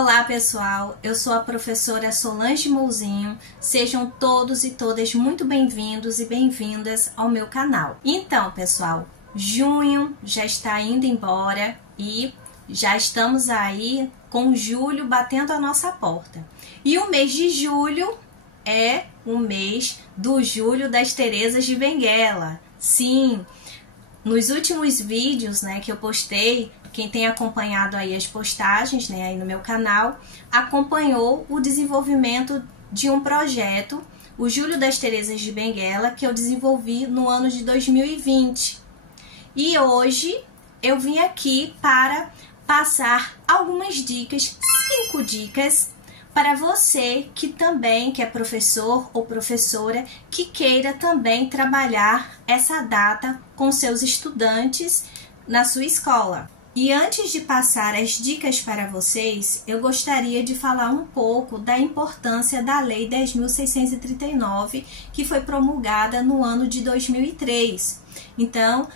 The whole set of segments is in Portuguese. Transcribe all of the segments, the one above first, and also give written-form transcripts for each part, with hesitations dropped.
Olá pessoal, eu sou a professora Solange Mouzinho, sejam todos e todas muito bem-vindos e bem-vindas ao meu canal. Então pessoal, junho já está indo embora e já estamos aí com julho batendo a nossa porta. E o mês de julho é o mês do Julho das Terezas de Benguela. Sim, nos últimos vídeos, que eu postei, quem tem acompanhado aí as postagens, aí no meu canal, acompanhou o desenvolvimento de um projeto, o Julho das Terezas de Benguela, que eu desenvolvi no ano de 2020. E hoje eu vim aqui para passar algumas dicas, 5 dicas, para você que também é professor ou professora, que queira também trabalhar essa data com seus estudantes na sua escola. E antes de passar as dicas para vocês, eu gostaria de falar um pouco da importância da Lei 10.639, que foi promulgada no ano de 2003. Então,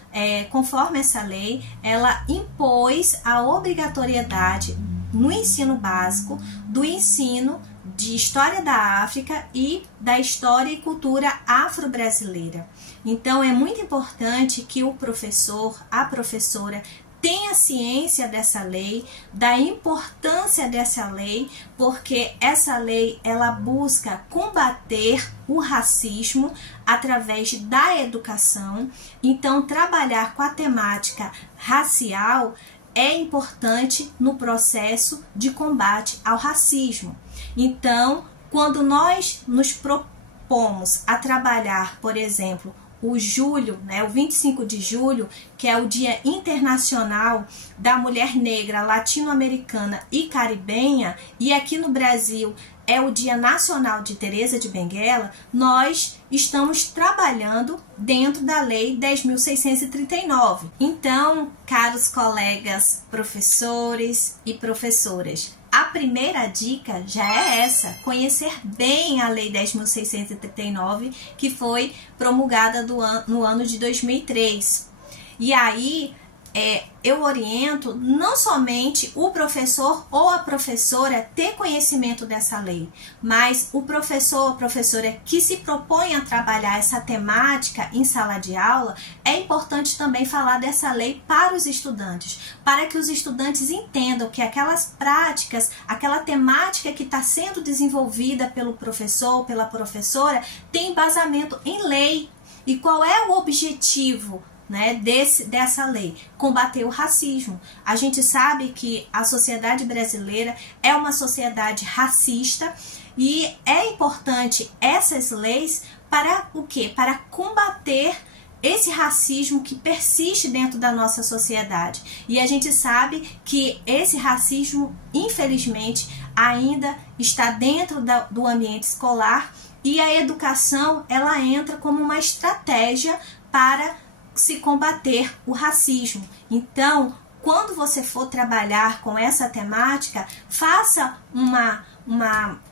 conforme essa lei, ela impôs a obrigatoriedade no ensino básico do ensino de História da África e da História e Cultura Afro-Brasileira. Então, é muito importante que o professor, a professora, tenha ciência dessa lei, da importância dessa lei, porque essa lei ela busca combater o racismo através da educação. Então, trabalhar com a temática racial é importante no processo de combate ao racismo. Então, quando nós nos propomos a trabalhar, por exemplo, o julho, o 25 de julho, que é o Dia Internacional da Mulher Negra, Latino-Americana e Caribenha, e aqui no Brasil é o Dia Nacional de Teresa de Benguela, nós estamos trabalhando dentro da Lei 10.639. Então, caros colegas professores e professoras, a primeira dica já é essa, conhecer bem a Lei 10.639, que foi promulgada no ano de 2003. E aí, eu oriento não somente o professor ou a professora ter conhecimento dessa lei, mas o professor ou a professora que se propõe a trabalhar essa temática em sala de aula, é importante também falar dessa lei para os estudantes, para que os estudantes entendam que aquelas práticas, aquela temática que está sendo desenvolvida pelo professor ou pela professora, tem embasamento em lei. E qual é o objetivo dessa lei? Combater o racismo. A gente sabe que a sociedade brasileira é uma sociedade racista e é importante essas leis para o quê? Para combater esse racismo que persiste dentro da nossa sociedade. E a gente sabe que esse racismo, infelizmente, ainda está dentro do ambiente escolar, e a educação ela entra como uma estratégia para se combater o racismo. Então, quando você for trabalhar com essa temática, faça uma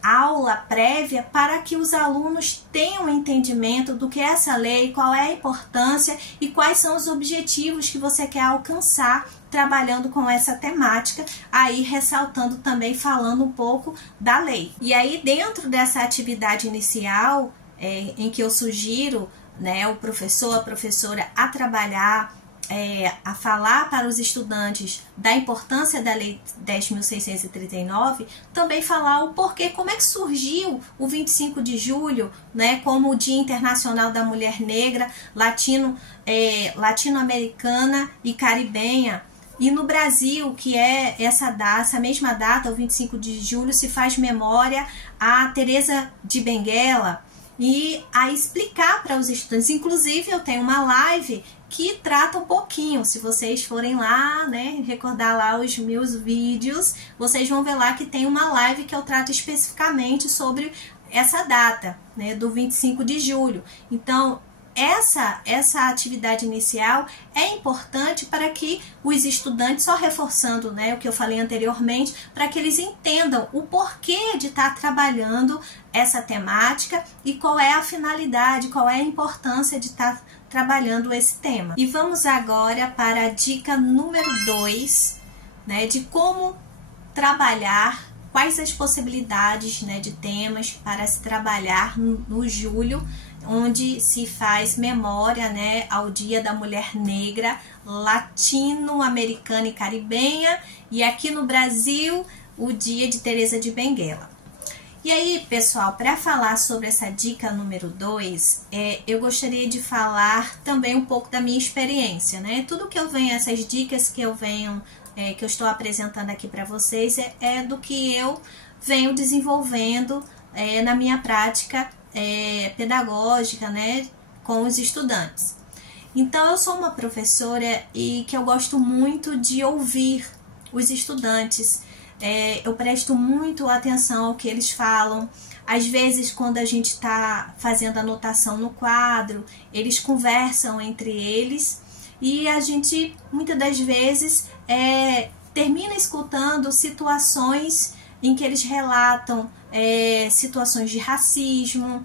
aula prévia para que os alunos tenham entendimento do que é essa lei, qual é a importância e quais são os objetivos que você quer alcançar trabalhando com essa temática, aí ressaltando também, falando um pouco da lei. E aí, dentro dessa atividade inicial, em que eu sugiro o professor, a professora a trabalhar, a falar para os estudantes da importância da Lei 10.639, também falar o porquê, como é que surgiu o 25 de julho, como o Dia Internacional da Mulher Negra, Latino-Americana e Caribenha. E no Brasil, que é essa mesma data, o 25 de julho, se faz memória a Teresa de Benguela, e a explicar para os estudantes. Inclusive, eu tenho uma live que trata um pouquinho. Se vocês forem lá, recordar lá os meus vídeos, vocês vão ver lá que tem uma live que eu trato especificamente sobre essa data, do 25 de julho. Então, essa atividade inicial é importante para que os estudantes, só reforçando o que eu falei anteriormente, para que eles entendam o porquê de estar trabalhando essa temática e qual é a finalidade, qual é a importância de estar trabalhando esse tema. E vamos agora para a dica número 2, de como trabalhar quais as possibilidades, né, de temas para se trabalhar no julho, onde se faz memória, né, ao Dia da Mulher Negra Latino-Americana e Caribenha, e aqui no Brasil o Dia de Teresa de Benguela. E aí, pessoal, para falar sobre essa dica número 2, eu gostaria de falar também um pouco da minha experiência, né? Tudo que eu venho, essas dicas que eu venho, que eu estou apresentando aqui para vocês, é do que eu venho desenvolvendo na minha prática pedagógica, né, com os estudantes. Então, eu sou uma professora e que eu gosto muito de ouvir os estudantes. Eu presto muito atenção ao que eles falam. Às vezes, quando a gente está fazendo anotação no quadro, eles conversam entre eles e a gente, muitas das vezes, termina escutando situações em que eles relatam situações de racismo.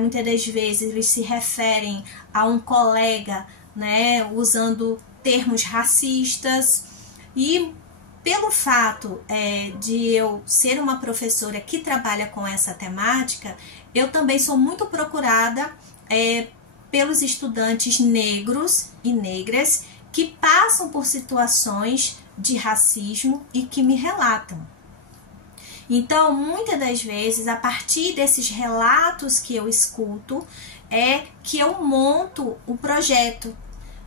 Muitas das vezes eles se referem a um colega, né, usando termos racistas. E pelo fato de eu ser uma professora que trabalha com essa temática, eu também sou muito procurada pelos estudantes negros e negras que passam por situações de racismo e que me relatam. Então, muitas das vezes, a partir desses relatos que eu escuto, que eu monto o projeto,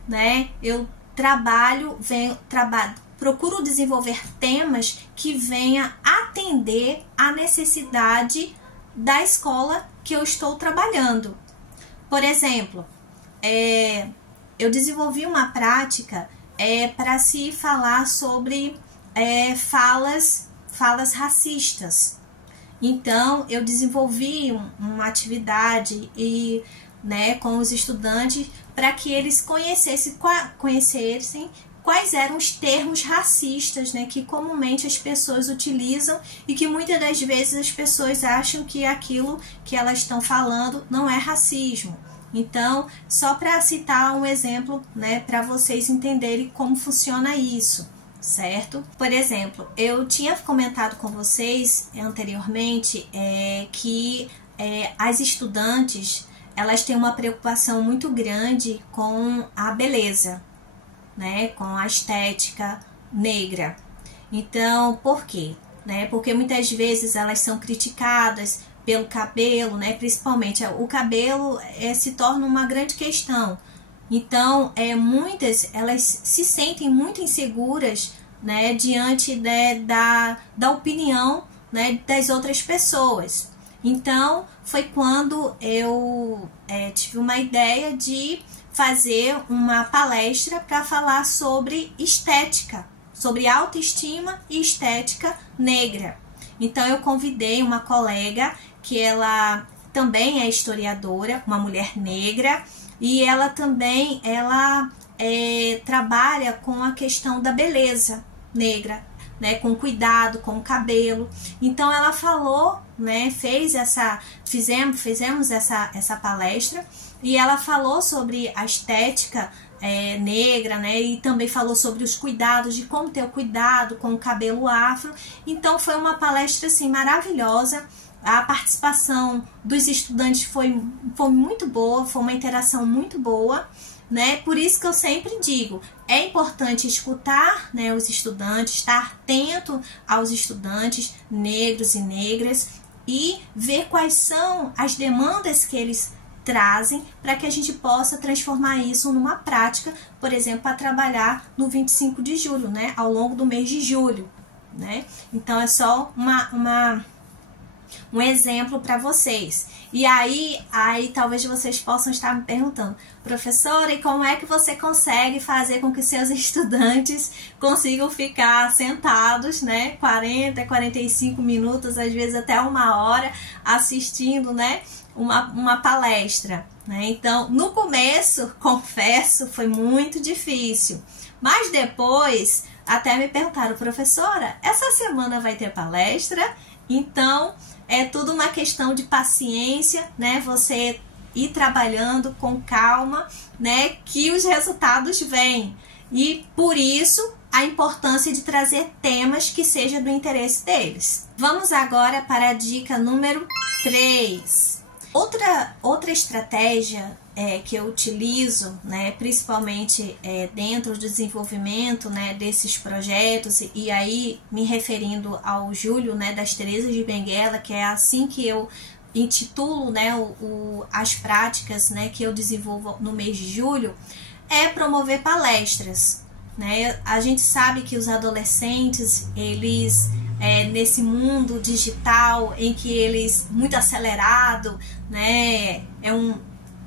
né? Eu procuro desenvolver temas que venham atender à necessidade da escola que eu estou trabalhando. Por exemplo, eu desenvolvi uma prática para se falar sobre falas racistas. Então, eu desenvolvi uma atividade com os estudantes para que eles conhecessem quais eram os termos racistas, né, que comumente as pessoas utilizam e que muitas das vezes as pessoas acham que aquilo que elas estão falando não é racismo. Então, só para citar um exemplo, né, para vocês entenderem como funciona isso, certo? Por exemplo, eu tinha comentado com vocês anteriormente que as estudantes, elas têm uma preocupação muito grande com a beleza, né, com a estética negra. Então, por quê? Porque muitas vezes elas são criticadas pelo cabelo, né, principalmente o cabelo se torna uma grande questão. Então, muitas elas se sentem muito inseguras, né, diante da opinião, né, das outras pessoas. Então, foi quando eu tive uma ideia de fazer uma palestra para falar sobre estética, sobre autoestima e estética negra. Então, eu convidei uma colega que ela também é historiadora, uma mulher negra, e ela também trabalha com a questão da beleza negra, né, com cuidado com o cabelo. Então, ela falou, né, fizemos essa palestra, e ela falou sobre a estética negra, né, e também falou sobre os cuidados, de como ter o cuidado com o cabelo afro. Então, foi uma palestra assim, maravilhosa. A participação dos estudantes foi muito boa, foi uma interação muito boa, né? Por isso que eu sempre digo, é importante escutar, né, os estudantes, estar atento aos estudantes negros e negras e ver quais são as demandas que eles trazem para que a gente possa transformar isso numa prática, por exemplo, para trabalhar no 25 de julho, né, ao longo do mês de julho, né? Então, é só um exemplo para vocês. E aí talvez vocês possam estar me perguntando, professora, e como é que você consegue fazer com que seus estudantes consigam ficar sentados, né, 40, 45 minutos, às vezes até 1 hora, assistindo, né, uma palestra, né? Então, no começo, confesso, foi muito difícil, mas depois até me perguntaram, professora, essa semana vai ter palestra? Então, é tudo uma questão de paciência, né? Você ir trabalhando com calma, né? Que os resultados vêm. E por isso a importância de trazer temas que sejam do interesse deles. Vamos agora para a dica número 3. Outra estratégia que eu utilizo, né, principalmente dentro do desenvolvimento, né, desses projetos, e aí me referindo ao Julho, né, das Teresas de Benguela, que é assim que eu intitulo, né, as práticas, né, que eu desenvolvo no mês de julho, é promover palestras, né? A gente sabe que os adolescentes, eles nesse mundo digital em que eles muito acelerado, né,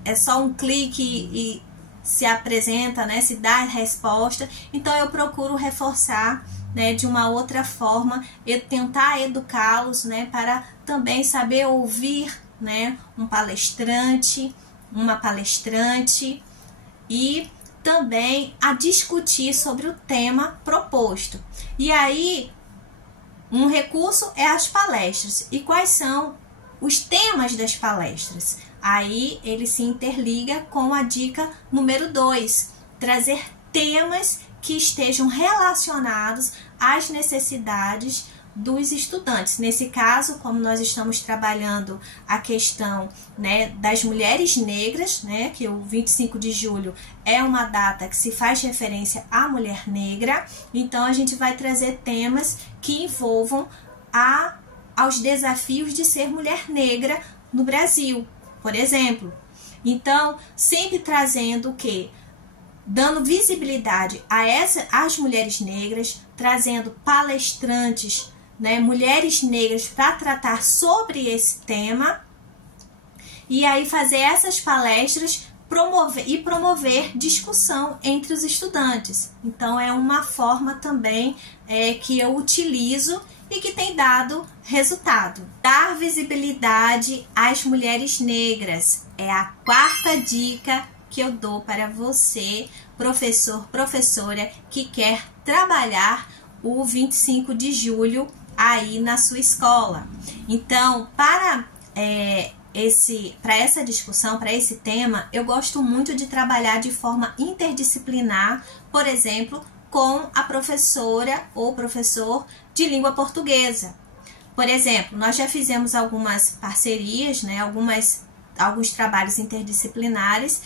é só um clique e se apresenta, né, se dá a resposta. Então eu procuro reforçar, né, de uma outra forma, tentar educá-los, né, para também saber ouvir, né, um palestrante, uma palestrante, e também a discutir sobre o tema proposto. E aí, um recurso é as palestras. E quais são os temas das palestras? Aí ele se interliga com a dica número 2, trazer temas que estejam relacionados às necessidades dos estudantes. Nesse caso, como nós estamos trabalhando a questão, né, das mulheres negras, né, que o 25 de julho é uma data que se faz referência à mulher negra, então a gente vai trazer temas que envolvam aos desafios de ser mulher negra no Brasil, por exemplo. Então, sempre trazendo o quê? Dando visibilidade às mulheres negras, trazendo palestrantes, né, mulheres negras para tratar sobre esse tema, e aí fazer essas palestras promover discussão entre os estudantes. Então é uma forma também que eu utilizo e que tem dado resultado. Dar visibilidade às mulheres negras é a 4ª dica que eu dou para você, professor, professora, que quer trabalhar o 25 de julho aí na sua escola. Então, para essa discussão, para esse tema, eu gosto muito de trabalhar de forma interdisciplinar, por exemplo, com a professora ou professor de língua portuguesa. Por exemplo, nós já fizemos algumas parcerias, né, alguns trabalhos interdisciplinares,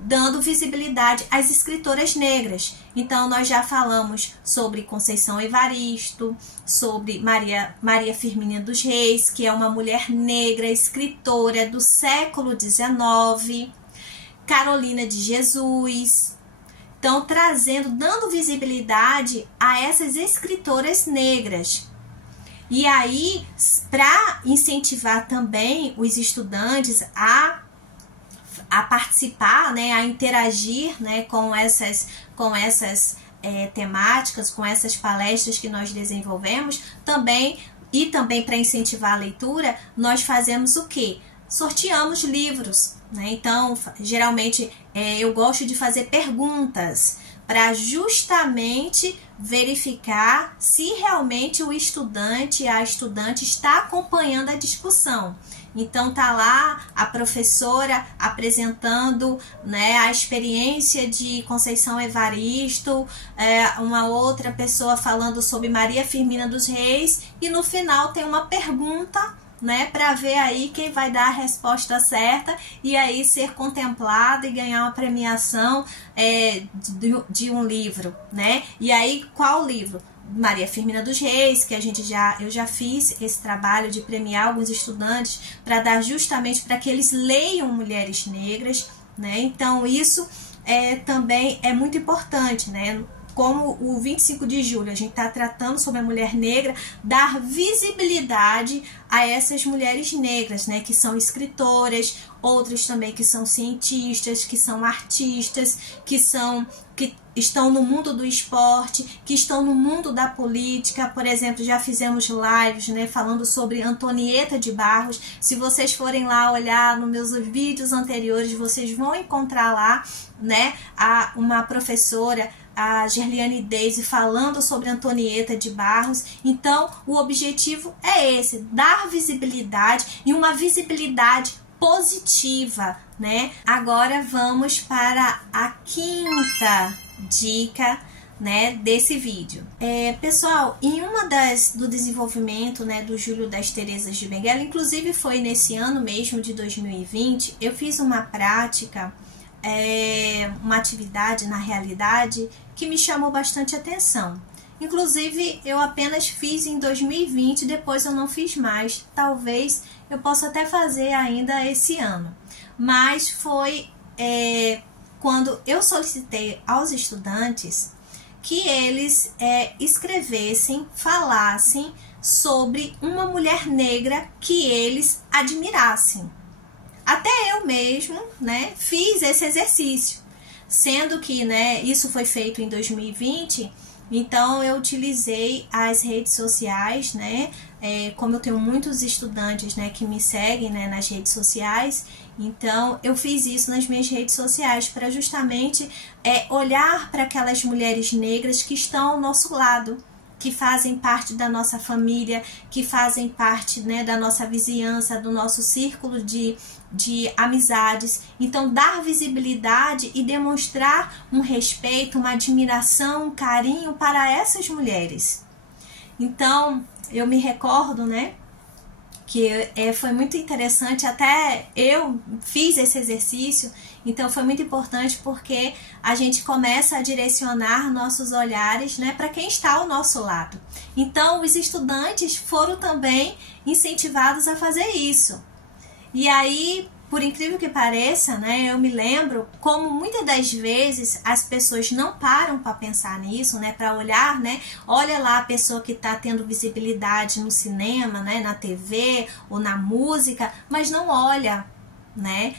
dando visibilidade às escritoras negras. Então, nós já falamos sobre Conceição Evaristo, sobre Maria Firmina dos Reis, que é uma mulher negra, escritora do século XIX, Carolina de Jesus. Então, dando visibilidade a essas escritoras negras. E aí, para incentivar também os estudantes a participar, né, a interagir, né, com essas temáticas, com essas palestras que nós desenvolvemos, também para incentivar a leitura, nós fazemos o quê? Sorteamos livros, né? Então, geralmente, eu gosto de fazer perguntas para justamente verificar se realmente o estudante e a estudante está acompanhando a discussão. Então tá lá a professora apresentando, né, a experiência de Conceição Evaristo, uma outra pessoa falando sobre Maria Firmina dos Reis, e no final tem uma pergunta, né, para ver aí quem vai dar a resposta certa e aí ser contemplado e ganhar uma premiação de um livro, né? E aí qual livro? Maria Firmina dos Reis, que eu já fiz esse trabalho de premiar alguns estudantes para dar justamente para que eles leiam mulheres negras, né? Então isso também é muito importante, né? Como o 25 de julho a gente está tratando sobre a mulher negra, dar visibilidade a essas mulheres negras, né, que são escritoras, outras também que são cientistas, que são artistas, que estão no mundo do esporte, que estão no mundo da política. Por exemplo, já fizemos lives, né, falando sobre Antonieta de Barros. Se vocês forem lá olhar nos meus vídeos anteriores, vocês vão encontrar lá, né, uma professora, a Gerliane Deise, falando sobre Antonieta de Barros. Então, o objetivo é esse, dar visibilidade, e uma visibilidade positiva, né? Agora vamos para a 5ª dica né, desse vídeo. Pessoal, em uma do desenvolvimento, né, do Júlio das Terezas de Benguela, inclusive foi nesse ano mesmo de 2020, eu fiz uma prática, uma atividade na realidade que me chamou bastante atenção. Inclusive eu apenas fiz em 2020, depois eu não fiz mais, talvez eu possa até fazer ainda esse ano. Mas foi quando eu solicitei aos estudantes que eles escrevessem, falassem sobre uma mulher negra que eles admirassem. Até eu mesmo, né, fiz esse exercício, sendo que, né, isso foi feito em 2020, então eu utilizei as redes sociais, né, como eu tenho muitos estudantes, né, que me seguem, né, nas redes sociais, então eu fiz isso nas minhas redes sociais para justamente olhar para aquelas mulheres negras que estão ao nosso lado, que fazem parte da nossa família, que fazem parte, né, da nossa vizinhança, do nosso círculo de amizades. Então, dar visibilidade e demonstrar um respeito, uma admiração, um carinho para essas mulheres. Então, eu me recordo, né, que foi muito interessante, até eu fiz esse exercício, então foi muito importante porque a gente começa a direcionar nossos olhares, né, para quem está ao nosso lado. Então os estudantes foram também incentivados a fazer isso. E aí, por incrível que pareça, né, eu me lembro como muitas das vezes as pessoas não param para pensar nisso, né, para olhar, né, olha lá a pessoa que está tendo visibilidade no cinema, né, na TV ou na música, mas não olha, né,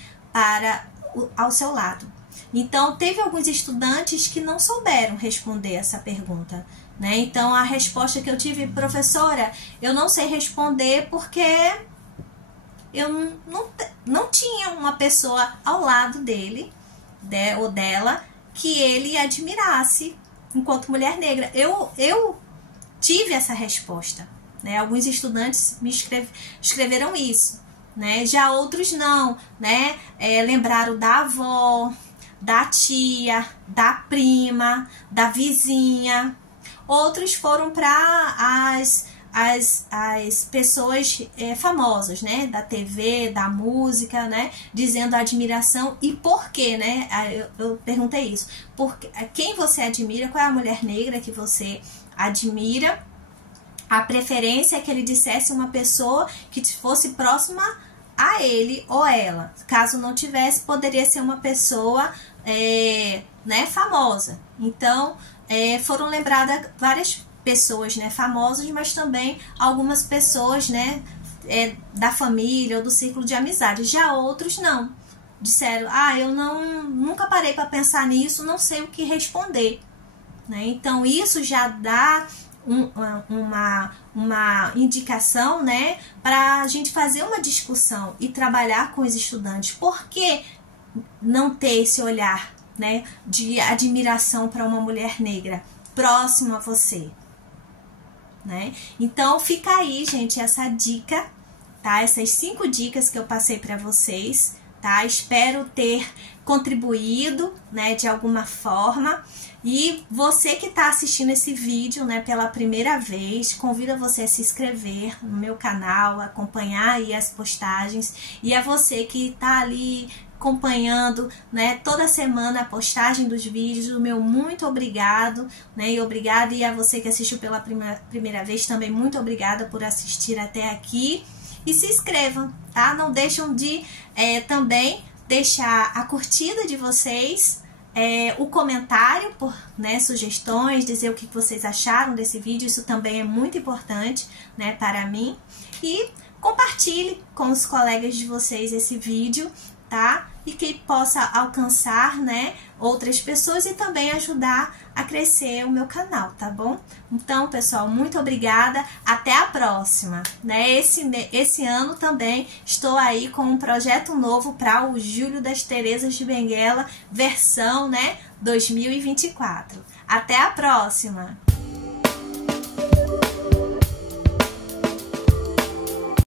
ao seu lado. Então, teve alguns estudantes que não souberam responder essa pergunta, né, então a resposta que eu tive, professora, eu não sei responder porque eu não tinha uma pessoa ao lado dele, ou dela, que ele admirasse enquanto mulher negra. Eu tive essa resposta, né? Alguns estudantes me escreveram isso, né? Já outros não, né? Lembraram da avó, da tia, da prima, da vizinha. Outros foram para as pessoas famosas, né, da TV, da música, né, dizendo a admiração e por quê, né, eu perguntei isso, quem você admira, qual é a mulher negra que você admira, a preferência é que ele dissesse uma pessoa que fosse próxima a ele ou ela, caso não tivesse, poderia ser uma pessoa, né, famosa. Então, foram lembradas várias pessoas, né, famosas, mas também algumas pessoas, né, da família ou do círculo de amizade. Já outros não. Disseram, eu nunca parei para pensar nisso, não sei o que responder, né? Então isso já dá uma indicação, né, para a gente fazer uma discussão e trabalhar com os estudantes. Por que não ter esse olhar, né, de admiração para uma mulher negra próxima a você? Né? Então fica aí, gente, essa dica, tá? Essas 5 dicas que eu passei para vocês, tá? Espero ter contribuído, né, de alguma forma. E você que está assistindo esse vídeo, né, pela primeira vez, convido você a se inscrever no meu canal, acompanhar aí as postagens. E a você que está ali acompanhando, né, toda semana a postagem dos vídeos, o meu muito obrigado, né, e obrigada, e a você que assistiu pela primeira vez também, muito obrigada por assistir até aqui, e se inscrevam, tá? Não deixam de também deixar a curtida de vocês, o comentário por, né, sugestões, dizer o que vocês acharam desse vídeo, isso também é muito importante, né, para mim, e compartilhe com os colegas de vocês esse vídeo, tá? E que possa alcançar, né, outras pessoas e também ajudar a crescer o meu canal, tá bom? Então, pessoal, muito obrigada, até a próxima, né? Esse ano também estou aí com um projeto novo para o Júlio das Terezas de Benguela, versão, né, 2024. Até a próxima!